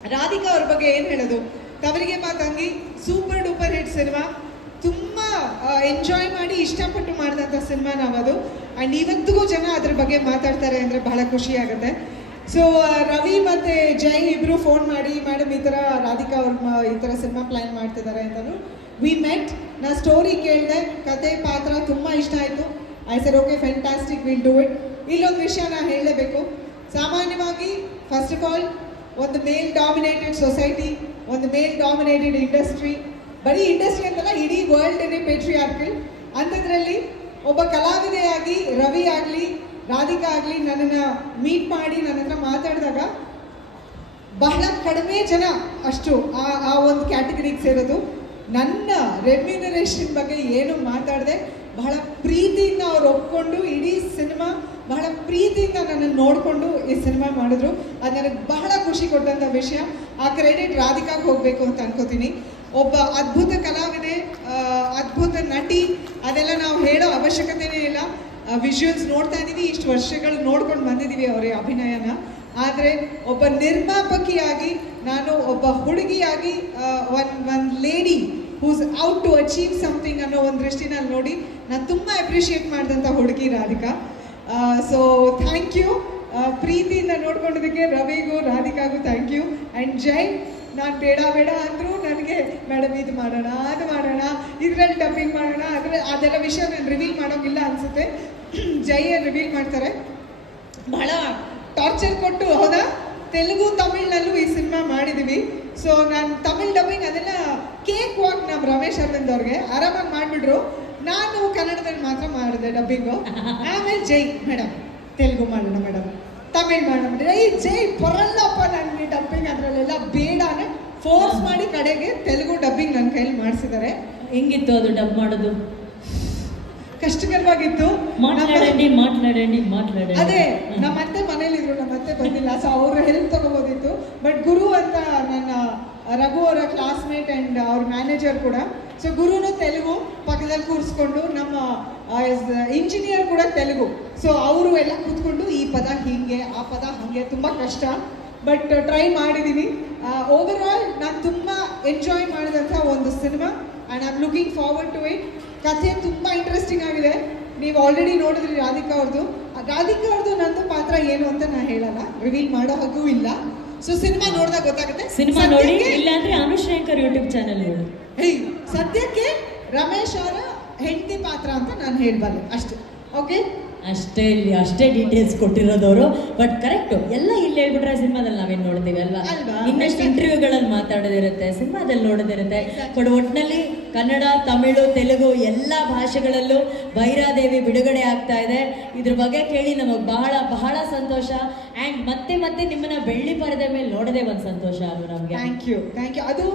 ರಾಧಿಕಾ ಅವ್ರ ಬಗ್ಗೆ ಏನು ಹೇಳೋದು, ತವರಿಗೆ Matangi super duper hit cinema, ತುಂಬ ಎಂಜಾಯ್ ಮಾಡಿ ಇಷ್ಟಪಟ್ಟು ಮಾಡಿದಂಥ ಸಿನಿಮಾ ನಾವದು. ಆ್ಯಂಡ್ ಇವತ್ತಿಗೂ ಜನ ಅದ್ರ ಬಗ್ಗೆ ಮಾತಾಡ್ತಾರೆ ಅಂದರೆ ಬಹಳ ಖುಷಿ ಆಗುತ್ತೆ. ಸೊ ರವಿ ಮತ್ತು ಜೈ ಇಬ್ಬರು ಫೋನ್ ಮಾಡಿ, ಮೇಡಮ್ ಈ ಥರ ರಾಧಿಕಾ ಅವ್ರ ಈ ಥರ ಸಿನಿಮಾ ಪ್ಲ್ಯಾನ್ ಮಾಡ್ತಿದ್ದಾರೆ ಅಂತಲೂ ವಿ ಮೆಟ್. ನಾ ಸ್ಟೋರಿ ಕೇಳಿದೆ, ಕತೆ ಪಾತ್ರ ತುಂಬ ಇಷ್ಟ ಆಯಿತು. I sir okay fantastic, will do it. ಇಲ್ಲೊಂದು ವಿಷಯ ನಾನು ಹೇಳಲೇಬೇಕು. ಸಾಮಾನ್ಯವಾಗಿ ಫಸ್ಟ್ ಆಫ್ ಆಲ್ ಒಂದು ಮೇಲ್ ಡಾಮಿನೇಟೆಡ್ ಸೊಸೈಟಿ, ಒಂದು ಮೇಲ್ ಡಾಮಿನೇಟೆಡ್ ಇಂಡಸ್ಟ್ರಿ, ಬರೀ ಇಂಡಸ್ಟ್ರಿ ಅಂತಲ್ಲ ಇಡೀ ವರ್ಲ್ಡೇ ಪೇಟ್ರಿಯಾರ್ಕಲ್. ಅಂಥದ್ರಲ್ಲಿ ಒಬ್ಬ ಕಲಾವಿದೆಯಾಗಿ ರವಿ ಆಗಲಿ ರಾಧಿಕಾ ಆಗಲಿ ನನ್ನನ್ನು ಮೀಟ್ ಮಾಡಿ ನನ್ನ ಹತ್ರ ಮಾತಾಡಿದಾಗ ಬಹಳ ಕಡಿಮೆ ಜನ ಅಷ್ಟು ಆ ಒಂದು ಕ್ಯಾಟಗರಿಗೆ ಸೇರೋದು. ನನ್ನ ರೆಮ್ಯುನರೇಷನ್ ಬಗ್ಗೆ ಏನು ಮಾತಾಡದೆ ಬಹಳ ಪ್ರೀತಿಯಿಂದ ಅವ್ರು ಒಪ್ಕೊಂಡು ಇಡೀ ಸಿನಿಮಾ ಬಹಳ ಪ್ರೀತಿಯಿಂದ ನನ್ನನ್ನು ನೋಡಿಕೊಂಡು ಈ ಸಿನಿಮಾ ಮಾಡಿದ್ರು. ಅದು ನನಗೆ ಬಹಳ ಖುಷಿ ಕೊಟ್ಟಂಥ ವಿಷಯ. ಆ ಕ್ರೆಡಿಟ್ ರಾಧಿಕಾಗೆ ಹೋಗಬೇಕು ಅಂತ ಅನ್ಕೋತೀನಿ. ಒಬ್ಬ ಅದ್ಭುತ ಕಲಾವಿದೆ, ಅದ್ಭುತ ನಟಿ, ಅದೆಲ್ಲ ನಾವು ಹೇಳೋ ಅವಶ್ಯಕತೆನೇ ಇಲ್ಲ. ವಿಜುವಲ್ಸ್ ನೋಡ್ತಾ ಇದ್ದೀವಿ, ಇಷ್ಟು ವರ್ಷಗಳು ನೋಡ್ಕೊಂಡು ಬಂದಿದ್ದೀವಿ ಅವರ ಅಭಿನಯನ. ಆದರೆ ಒಬ್ಬ ನಿರ್ಮಾಪಕಿಯಾಗಿ, ನಾನು ಒಬ್ಬ ಹುಡುಗಿಯಾಗಿ, one lady who's out to achieve something ಅನ್ನೋ ಒಂದು ದೃಷ್ಟಿನಲ್ಲಿ ನೋಡಿ ನಾನು ತುಂಬ ಅಪ್ರಿಷಿಯೇಟ್ ಮಾಡಿದಂಥ ಹುಡುಗಿ ರಾಧಿಕಾ. ಸೊ ಥ್ಯಾಂಕ್ ಯು, ಪ್ರೀತಿಯಿಂದ ನೋಡ್ಕೊಂಡಿದ್ದಕ್ಕೆ ರವಿಗೂ ರಾಧಿಕಾಗೂ ಥ್ಯಾಂಕ್ ಯು. ಆ್ಯಂಡ್ ಜೈ, ನಾನು ಬೇಡ ಅಂದರೂ ನನಗೆ ಮೇಡಮ್ ಇದು ಮಾಡೋಣ, ಅದು ಮಾಡೋಣ, ಇದರಲ್ಲಿ ಡಬ್ಬಿಂಗ್ ಮಾಡೋಣ, ಅದೆಲ್ಲ ವಿಷಯ ನಾನು ರಿವೀಲ್ ಮಾಡೋಂಗಿಲ್ಲ ಅನಿಸುತ್ತೆ. ಜೈ ರಿವೀಲ್ ಮಾಡ್ತಾರೆ. ಬಹಳ ಟಾರ್ಚರ್ ಕೊಟ್ಟು, ಹೌದಾ, ತೆಲುಗು ತಮಿಳ್ನಲ್ಲೂ ಈ ಸಿನಿಮಾ ಮಾಡಿದ್ದೀವಿ. ಸೊ ನಾನು ತಮಿಳ್ ಡಬ್ಬಿಂಗ್ ಅದೆಲ್ಲ ಕೇಕ್ ವಾಕ್ ನಮ್ಮ ರಮೇಶ್ ಅರವಿಂದ್ ಅವ್ರಿಗೆ ಆರಾಮಾಗಿ ಮಾಡಿಬಿಟ್ರು. ನಾನು ಕನ್ನಡದಲ್ಲಿ ಮಾತ್ರ ಮಾಡಿದೆ ಡಬ್ಬಿಂಗು. ಆಮೇಲೆ ಜೈ ಮೇಡಮ್ ತೆಲುಗು ಮಾಡೋಣ, ಮೇಡಮ್ ತಮಿಳ್ ಮಾಡೋಣ, ಜೈ ಬರಲ್ಲಪ್ಪ ನನಗೆ ಡಬ್ಬಿಂಗ್ ಅದರಲ್ಲೆಲ್ಲ ಬೇಡಾನೆ ಫೋರ್ಸ್ ಮಾಡಿ ಕಡೆಗೆ ತೆಲುಗು ಡಬ್ಬಿಂಗ್ ನನ್ನ ಕೈಲಿ ಮಾಡಿಸಿದ್ದಾರೆ. ಹೆಂಗಿತ್ತು ಅದು ಡಬ್ ಮಾಡೋದು? ಕಷ್ಟಕರವಾಗಿತ್ತು. ಅದೇ ನಮ್ಮ ಅತ್ತೆ ಮನೇಲಿದ್ರು, ನಮ್ಮ ಅತ್ತೆ ಬಂದಿಲ್ಲ, ಸೊ ಅವ್ರ ಹೆಲ್ಪ್ ತಗೋಬೋದಿತ್ತು. ಬಟ್ ಗುರು ಅಂತ ನನ್ನ ರಘು ಅವರ ಕ್ಲಾಸ್ಮೇಟ್ ಆ್ಯಂಡ್ ಅವ್ರ ಮ್ಯಾನೇಜರ್ ಕೂಡ. ಸೊ ಗುರುನು ತೆಲುಗು ಪಕ್ಕದಲ್ಲಿ ಕೂರಿಸ್ಕೊಂಡು, ನಮ್ಮ ಇಂಜಿನಿಯರ್ ಕೂಡ ತೆಲುಗು. ಸೊ ಅವರು ಎಲ್ಲ ಕೂತ್ಕೊಂಡು ಈ ಪದ ಹೀಗೆ, ಆ ಪದ ಹಾಗೆ, ತುಂಬ ಕಷ್ಟ. ಬಟ್ ಟ್ರೈ ಮಾಡಿದ್ದೀನಿ. ಓವರ್ ಆಲ್ ನಾನು ತುಂಬ ಎಂಜಾಯ್ ಮಾಡಿದಂಥ ಒಂದು cinema and I am looking forward to it. ಕಥೆ ತುಂಬ ಇಂಟ್ರೆಸ್ಟಿಂಗ್ ಆಗಿದೆ. ನೀವು ಆಲ್ರೆಡಿ ನೋಡಿದ್ರಿ ರಾಧಿಕಾ ಅವ್ರದ್ದು ನಂದು ಪಾತ್ರ ಏನು ಅಂತ ನಾನು ಹೇಳಲ್ಲ, ರಿವೀಲ್ ಮಾಡೋ ಹಾಗೂ ಇಲ್ಲ. ಸೊ ಸಿನಿಮಾ ನೋಡಿದಾಗ ಗೊತ್ತಾಗುತ್ತೆ. ಸಿನಿಮಾ ನೋಡಿ, ಇಲ್ಲಾಂದ್ರೆ ಅನುಶ್ರೇಂಕರ್ ಯೂಟ್ಯೂಬ್ ಚಾನಲ್ ನೋಡಿ. ಸದ್ಯಕ್ಕೆ ರಮೇಶ್ ಅವರ ಹೆಂಡತಿ ಪಾತ್ರ ಅಂತ ನಾನು ಹೇಳ್ಬಲ್ಲೆ ಅಷ್ಟೇ. ಓಕೆ, ಅಷ್ಟೇ, ಇಲ್ಲಿ ಅಷ್ಟೇ ಡೀಟೇಲ್ಸ್ ಕೊಟ್ಟಿರೋದವರು. ಬಟ್ ಕರೆಕ್ಟು, ಎಲ್ಲ ಇಲ್ಲಿ ಹೇಳ್ಬಿಟ್ರೆ ಸಿನಿಮಾದಲ್ಲಿ ನಾವೇನು ನೋಡ್ತೀವಿ ಅಲ್ವಾ? ಇನ್ನಷ್ಟು ಇಂಟರ್ವ್ಯೂಗಳಲ್ಲಿ ಮಾತಾಡೋದಿರುತ್ತೆ, ಸಿನಿಮಾದಲ್ಲಿ ನೋಡೋದಿರುತ್ತೆ. ಬಟ್ ಒಟ್ಟಿನಲ್ಲಿ ಕನ್ನಡ, ತಮಿಳು, ತೆಲುಗು ಎಲ್ಲ ಭಾಷೆಗಳಲ್ಲೂ ಭೈರಾದೇವಿ ಬಿಡುಗಡೆ ಆಗ್ತಾ ಇದೆ. ಇದ್ರ ಬಗ್ಗೆ ಕೇಳಿ ನಮಗೆ ಬಹಳ ಬಹಳ ಸಂತೋಷ. ಆ್ಯಂಡ್ ಮತ್ತೆ ನಿಮ್ಮನ್ನ ಬೆಳ್ಳಿ ಪರದೆ ಮೇಲೆ ನೋಡೋದೇ ಒಂದು ಸಂತೋಷ ಅದು ನಮಗೆ. Thank you. ಅದು